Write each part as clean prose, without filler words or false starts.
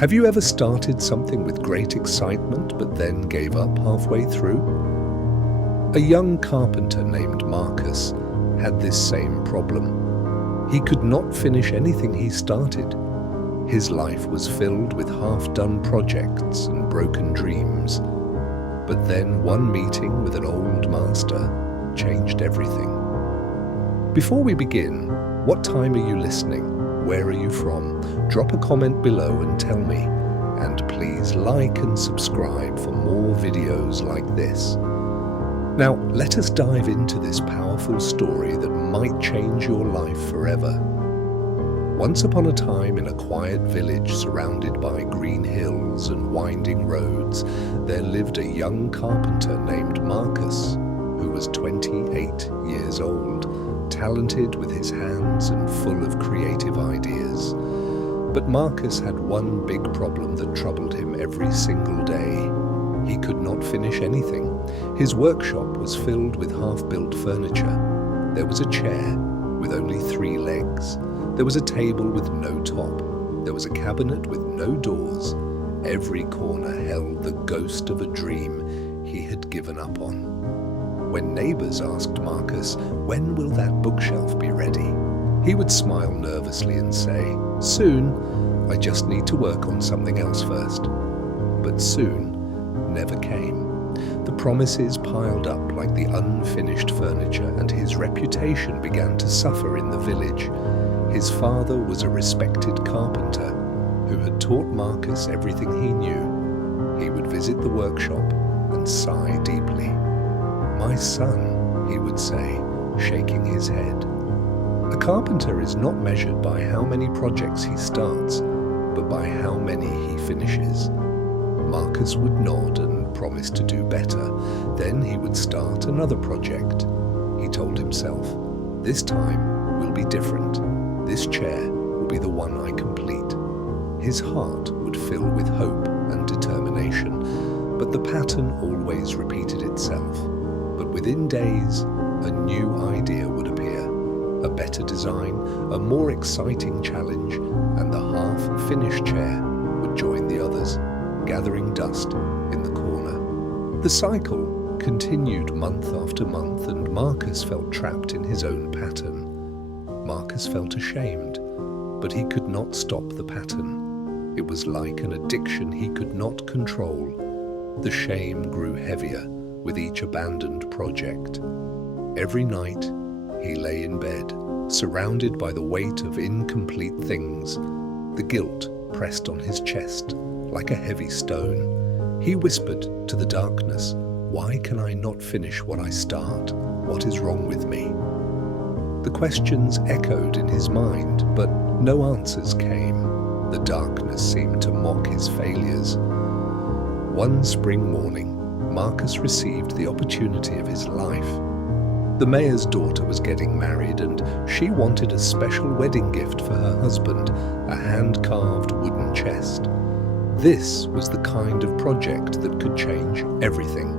Have you ever started something with great excitement but then gave up halfway through? A young carpenter named Marcus had this same problem. He could not finish anything he started. His life was filled with half-done projects and broken dreams. But then one meeting with an old master changed everything. Before we begin, what time are you listening? Where are you from? Drop a comment below and tell me. And please like and subscribe for more videos like this. Now, let us dive into this powerful story that might change your life forever. Once upon a time, in a quiet village surrounded by green hills and winding roads, there lived a young carpenter named Marcus, who was 28 years old, talented with his hands and full of creative ideas. But Marcus had one big problem that troubled him every single day. He could not finish anything. His workshop was filled with half-built furniture. There was a chair with only 3 legs. There was a table with no top. There was a cabinet with no doors. Every corner held the ghost of a dream he had given up on. When neighbors asked Marcus, "When will that bookshelf be ready?" he would smile nervously and say, "Soon, I just need to work on something else first." But soon never came. The promises piled up like the unfinished furniture, and his reputation began to suffer in the village. His father was a respected carpenter who had taught Marcus everything he knew. He would visit the workshop and sigh deeply. "My son," he would say, shaking his head. A carpenter is not measured by how many projects he starts, but by how many he finishes. Marcus would nod and promise to do better. Then he would start another project. He told himself, "This time will be different. This chair will be the one I complete." His heart would fill with hope and determination, but the pattern always repeated itself. But within days, a new idea would appear. A better design, a more exciting challenge, and the half-finished chair would join the others, gathering dust in the corner. The cycle continued month after month, and Marcus felt trapped in his own pattern. Marcus felt ashamed, but he could not stop the pattern. It was like an addiction he could not control. The shame grew heavier with each abandoned project. Every night, he lay in bed, surrounded by the weight of incomplete things. The guilt pressed on his chest like a heavy stone. He whispered to the darkness, "Why can I not finish what I start? What is wrong with me?" The questions echoed in his mind, but no answers came. The darkness seemed to mock his failures. One spring morning, Marcus received the opportunity of his life. The mayor's daughter was getting married, and she wanted a special wedding gift for her husband, a hand-carved wooden chest. This was the kind of project that could change everything.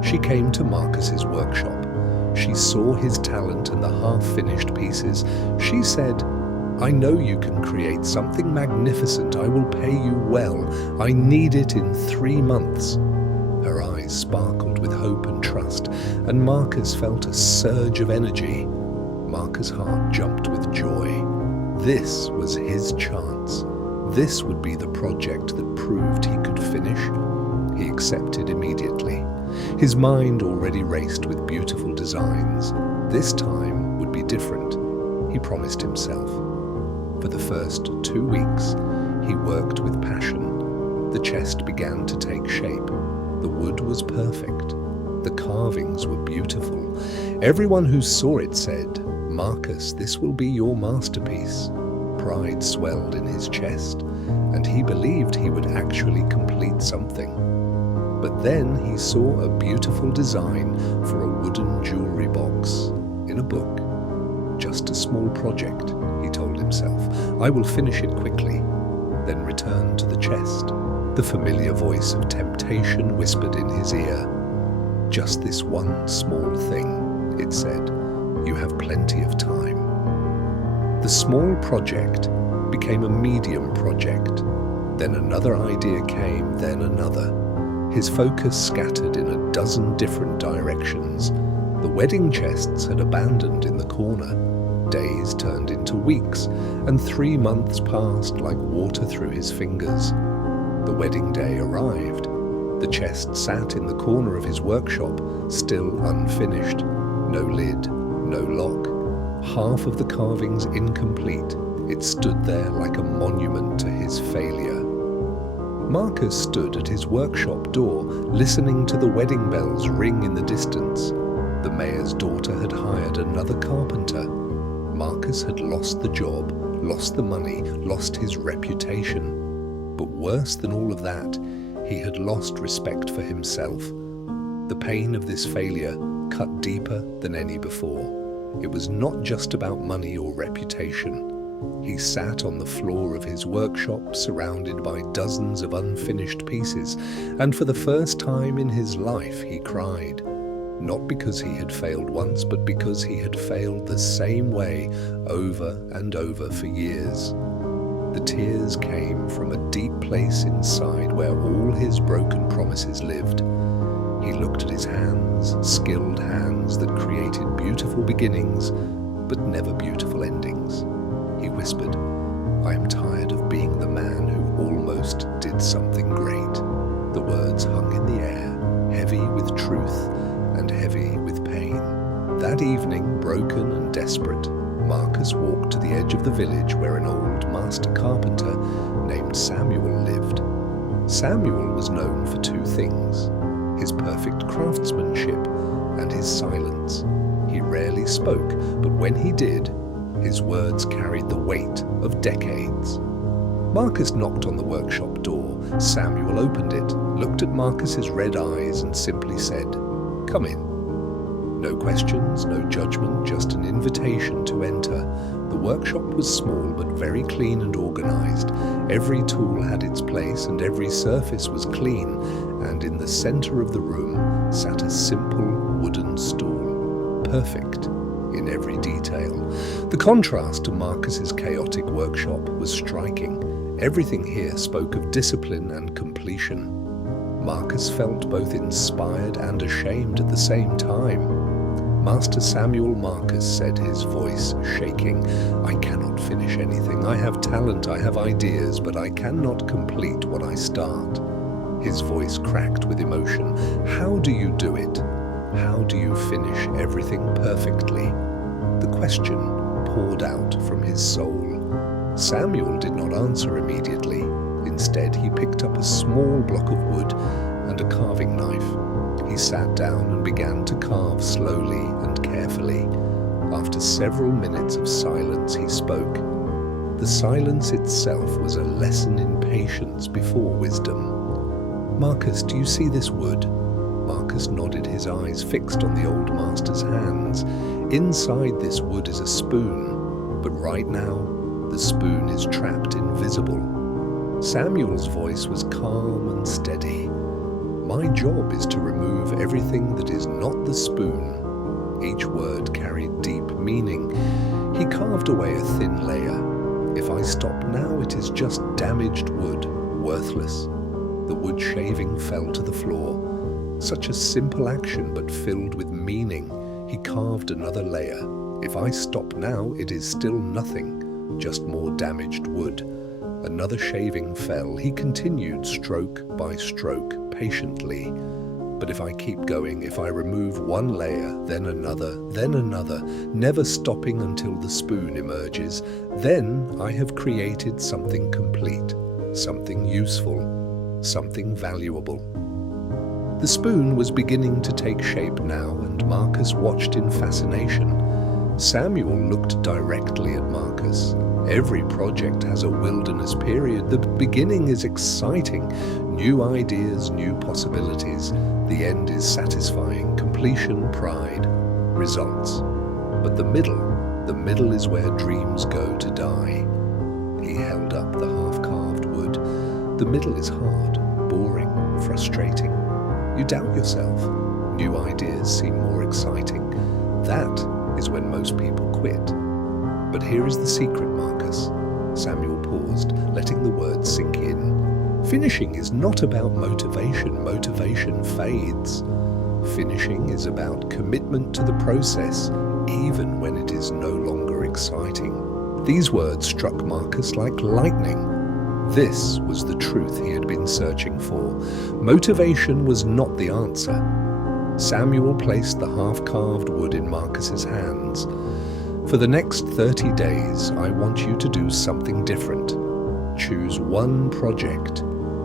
She came to Marcus's workshop. She saw his talent and the half-finished pieces. She said, "I know you can create something magnificent. I will pay you well. I need it in 3 months." Her eyes sparkled with hope and trust, and Marcus felt a surge of energy. Marcus' heart jumped with joy. This was his chance. This would be the project that proved he could finish. He accepted immediately. His mind already raced with beautiful designs. This time would be different, he promised himself. For the first 2 weeks, he worked with passion. The chest began to take shape. The wood was perfect. The carvings were beautiful. Everyone who saw it said, "Marcus, this will be your masterpiece." Pride swelled in his chest, and he believed he would actually complete something. But then he saw a beautiful design for a wooden jewelry box in a book. "Just a small project," he told himself. "I will finish it quickly, then return to the chest." The familiar voice of temptation whispered in his ear. "Just this one small thing," it said. "You have plenty of time." The small project became a medium project. Then another idea came, then another. His focus scattered in a dozen different directions. The wedding chests had abandoned in the corner. Days turned into weeks, and 3 months passed like water through his fingers. The wedding day arrived. The chest sat in the corner of his workshop, still unfinished. No lid, no lock. Half of the carvings incomplete. It stood there like a monument to his failure. Marcus stood at his workshop door, listening to the wedding bells ring in the distance. The mayor's daughter had hired another carpenter. Marcus had lost the job, lost the money, lost his reputation. But worse than all of that, he had lost respect for himself. The pain of this failure cut deeper than any before. It was not just about money or reputation. He sat on the floor of his workshop, surrounded by dozens of unfinished pieces, and for the first time in his life he cried. Not because he had failed once, but because he had failed the same way over and over for years. The tears came from a deep place inside where all his broken promises lived. He looked at his hands, skilled hands that created beautiful beginnings, but never beautiful endings. He whispered, "I am tired of being the man who almost did something great." The words hung in the air, heavy with truth and heavy with pain. That evening, broken and desperate, Marcus walked to the edge of the village where an old master carpenter named Samuel lived. Samuel was known for two things: his perfect craftsmanship and his silence. He rarely spoke, but when he did, his words carried the weight of decades. Marcus knocked on the workshop door. Samuel opened it, looked at Marcus's red eyes, and simply said, "Come in." No questions, no judgment, just an invitation to enter. The workshop was small but very clean and organized. Every tool had its place and every surface was clean, and in the center of the room sat a simple wooden stool, perfect in every detail. The contrast to Marcus's chaotic workshop was striking. Everything here spoke of discipline and completion. Marcus felt both inspired and ashamed at the same time. "Master Samuel Marcus," said, his voice shaking, "I cannot finish anything. I have talent, I have ideas, but I cannot complete what I start." His voice cracked with emotion. "How do you do it? How do you finish everything perfectly?" The question poured out from his soul. Samuel did not answer immediately. Instead, he picked up a small block of wood and a carving knife. He sat down and began to carve slowly and carefully. After several minutes of silence, he spoke. The silence itself was a lesson in patience before wisdom. "Marcus, do you see this wood?" Marcus nodded, his eyes fixed on the old master's hands. "Inside this wood is a spoon, but right now, the spoon is trapped invisible." Samuel's voice was calm and steady. "My job is to remove everything that is not the spoon." Each word carried deep meaning. He carved away a thin layer. "If I stop now, it is just damaged wood, worthless." The wood shaving fell to the floor. Such a simple action, but filled with meaning. He carved another layer. "If I stop now, it is still nothing, just more damaged wood." Another shaving fell. He continued stroke by stroke, patiently. "But if I keep going, if I remove one layer, then another, never stopping until the spoon emerges, then I have created something complete, something useful, something valuable." The spoon was beginning to take shape now, and Marcus watched in fascination. Samuel looked directly at Marcus. Every project has a wilderness period. The beginning is exciting. New ideas, new possibilities. The end is satisfying. Completion, pride, results. But the middle is where dreams go to die. He held up the half-carved wood. The middle is hard, boring, frustrating. You doubt yourself. New ideas seem more exciting. That is when most people quit. But here is the secret, Marcus. Samuel paused, letting the words sink in. Finishing is not about motivation. Motivation fades. Finishing is about commitment to the process, even when it is no longer exciting. These words struck Marcus like lightning. This was the truth he had been searching for. Motivation was not the answer. Samuel placed the half-carved wood in Marcus's hands. For the next 30 days, I want you to do something different. Choose one project,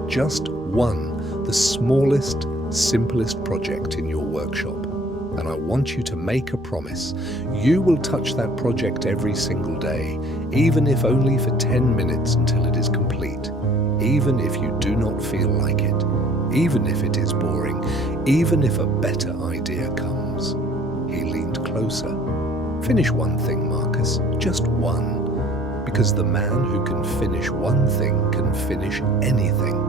just one, the smallest, simplest project in your workshop. And I want you to make a promise. You will touch that project every single day, even if only for 10 minutes until it is complete. Even if you do not feel like it, even if it is boring, even if a better idea comes. He leaned closer. Finish one thing, Marcus, just one. Because the man who can finish one thing can finish anything.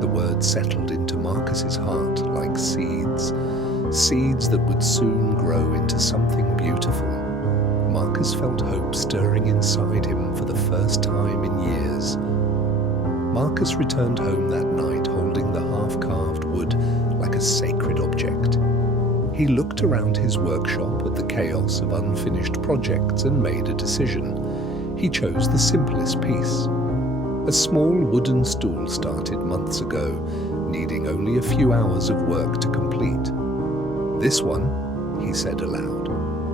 The words settled into Marcus's heart like seeds. Seeds that would soon grow into something beautiful. Marcus felt hope stirring inside him for the first time in years. Marcus returned home that night holding the half-carved wood like a sacred object. He looked around his workshop at the chaos of unfinished projects and made a decision. He chose the simplest piece. A small wooden stool started months ago, needing only a few hours of work to complete. This one, he said aloud.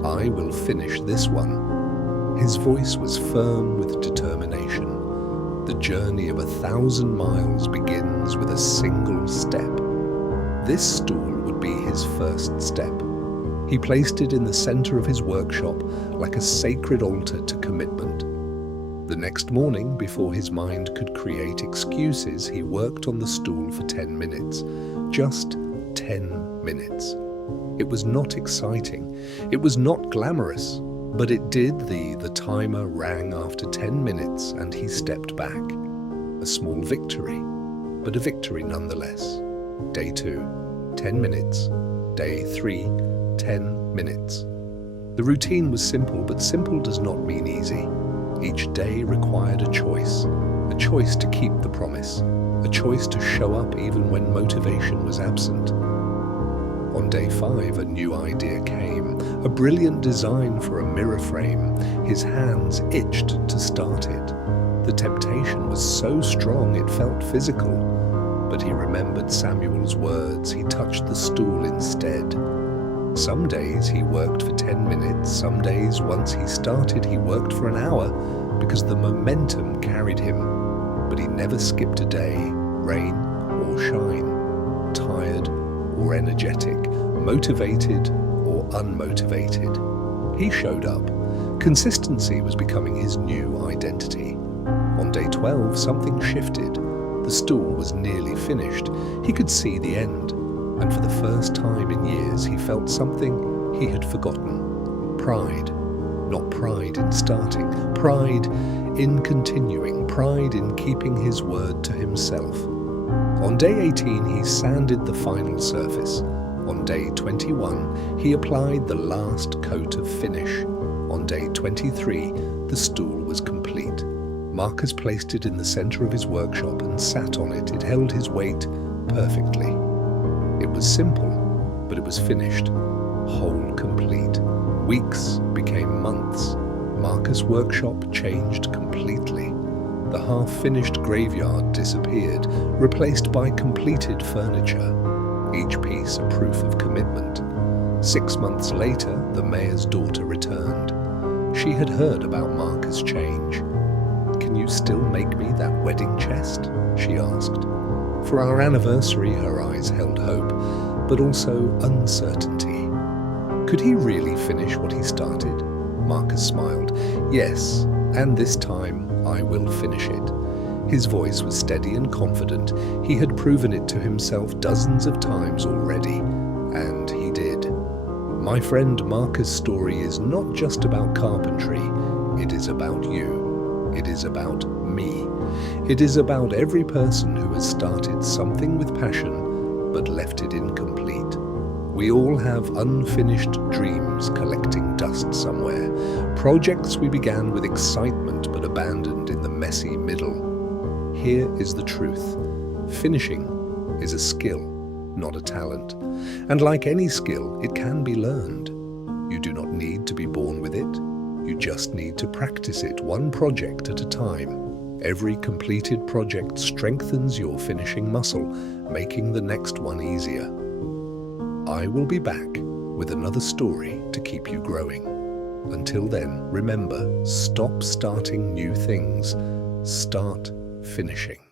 I will finish this one. His voice was firm with determination. The journey of 1,000 miles begins with a single step. This stool would be his first step. He placed it in the center of his workshop like a sacred altar to commitment. The next morning, before his mind could create excuses, he worked on the stool for 10 minutes. Just 10 minutes. It was not exciting. It was not glamorous. But it did. The timer rang after 10 minutes and he stepped back. A small victory, but a victory nonetheless. Day 2, 10 minutes. Day 3, 10 minutes. The routine was simple, but simple does not mean easy. Each day required a choice to keep the promise, a choice to show up even when motivation was absent. On day 5, a new idea came, a brilliant design for a mirror frame. His hands itched to start it. The temptation was so strong it felt physical, but he remembered Samuel's words. He touched the stool instead. Some days he worked for 10 minutes, some days once he started he worked for an hour because the momentum carried him. But he never skipped a day, rain or shine, tired or energetic, motivated or unmotivated. He showed up. Consistency was becoming his new identity. On day 12, something shifted. The stool was nearly finished. He could see the end. And for the first time in years, he felt something he had forgotten. Pride. Not pride in starting, pride in continuing, pride in keeping his word to himself. On day 18, he sanded the final surface. On day 21, he applied the last coat of finish. On day 23, the stool was complete. Marcus placed it in the center of his workshop and sat on it. It held his weight perfectly. It was simple, but it was finished, whole, complete. Weeks became months. Marcus' workshop changed completely. The half-finished graveyard disappeared, replaced by completed furniture, each piece a proof of commitment. 6 months later, the mayor's daughter returned. She had heard about Marcus' change. "Can you still make me that wedding chest?" she asked. For our anniversary, her eyes held hope, but also uncertainty. Could he really finish what he started? Marcus smiled. "Yes, and this time I will finish it." His voice was steady and confident. He had proven it to himself dozens of times already, and he did. My friend, Marcus' story is not just about carpentry. It is about you. It is about me. It is about every person who has started something with passion but left it incomplete. We all have unfinished dreams collecting dust somewhere, projects we began with excitement but abandoned in the messy middle. here is the truth. Finishing is a skill, not a talent. And like any skill, it can be learned. You do not need to be born with it. You just need to practice it one project at a time. Every completed project strengthens your finishing muscle, making the next one easier. I will be back with another story to keep you growing. Until then, remember, stop starting new things. Start finishing.